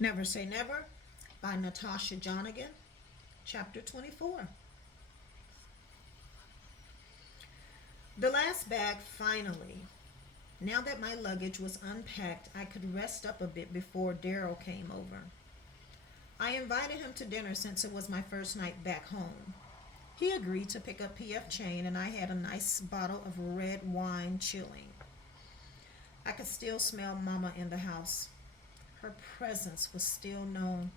Never Say Never by Natasha Jonigan, Chapter 24. The last bag finally. Now that my luggage was unpacked, I could rest up a bit before Daryl came over. I invited him to dinner since it was my first night back home. He agreed to pick up PF Chang, and I had a nice bottle of red wine chilling. I could still smell Mama in the house. Her presence was still known.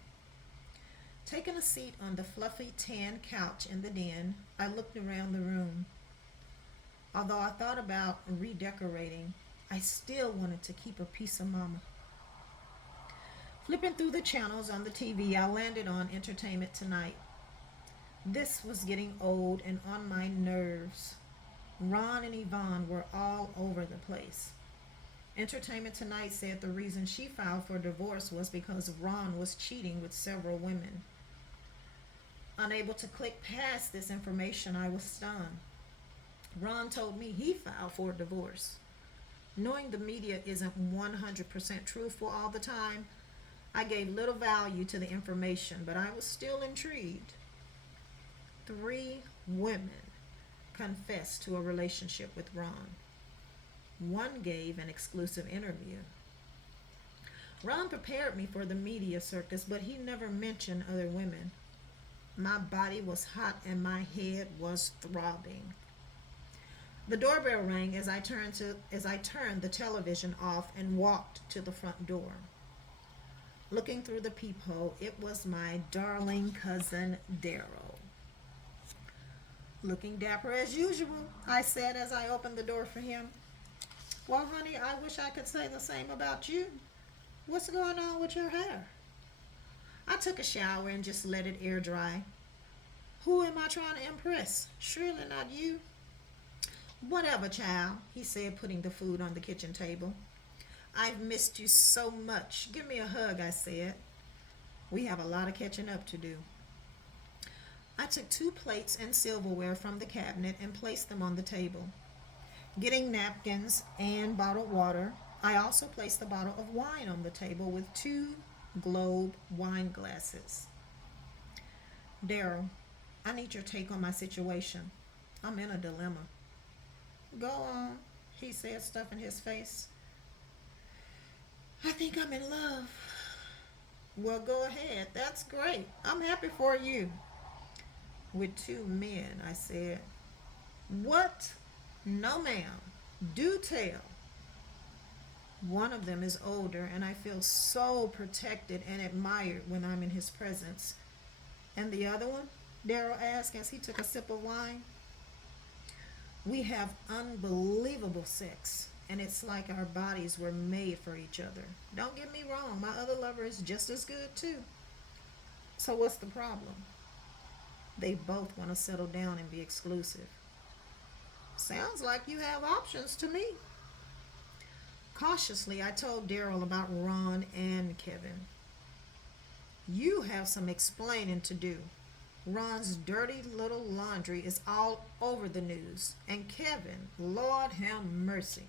Taking a seat on the fluffy tan couch in the den, I looked around the room. Although I thought about redecorating, I still wanted to keep a piece of Mama. Flipping through the channels on the TV, I landed on Entertainment Tonight. This was getting old and on my nerves. Ron and Yvonne were all over the place. Entertainment Tonight said the reason she filed for divorce was because Ron was cheating with several women. Unable to click past this information, I was stunned. Ron told me he filed for divorce. Knowing the media isn't 100% truthful all the time, I gave little value to the information, but I was still intrigued. 3 women confessed to a relationship with Ron. One gave an exclusive interview. Ron prepared me for the media circus, but he never mentioned other women. My body was hot and my head was throbbing. The doorbell rang as I turned the television off and walked to the front door. Looking through the peephole, it was my darling cousin Daryl. Looking dapper as usual, I said as I opened the door for him. Well, honey, I wish I could say the same about you. What's going on with your hair? I took a shower and just let it air dry. Who am I trying to impress? Surely not you. Whatever, child, he said, putting the food on the kitchen table. I've missed you so much. Give me a hug, I said. We have a lot of catching up to do. I took 2 plates and silverware from the cabinet and placed them on the table. Getting napkins and bottled water, I also placed a bottle of wine on the table with 2 globe wine glasses. Daryl, I need your take on my situation. I'm in a dilemma. Go on, he said, stuffing his face. I think I'm in love. Well, go ahead. That's great. I'm happy for you. With 2 men, I said. What? No, ma'am. Do tell. One of them is older, and I feel so protected and admired when I'm in his presence. And the other one? Daryl asked as he took a sip of wine. We have unbelievable sex, and it's like our bodies were made for each other. Don't get me wrong, my other lover is just as good, too. So what's the problem? They both want to settle down and be exclusive. Sounds like you have options to me. Cautiously, I told Daryl about Ron and Kevin. You have some explaining to do. Ron's dirty little laundry is all over the news, and Kevin, Lord have mercy.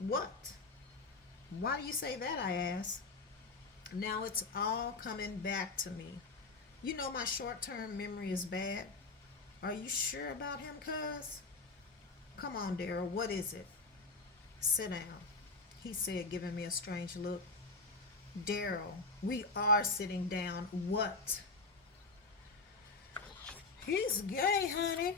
What? Why do you say that? I asked. Now it's all coming back to me. You know my short-term memory is bad. Are you sure about him, cuz? Come on, Daryl, what is it? Sit down, he said, giving me a strange look. Daryl, we are sitting down. What? He's gay, honey.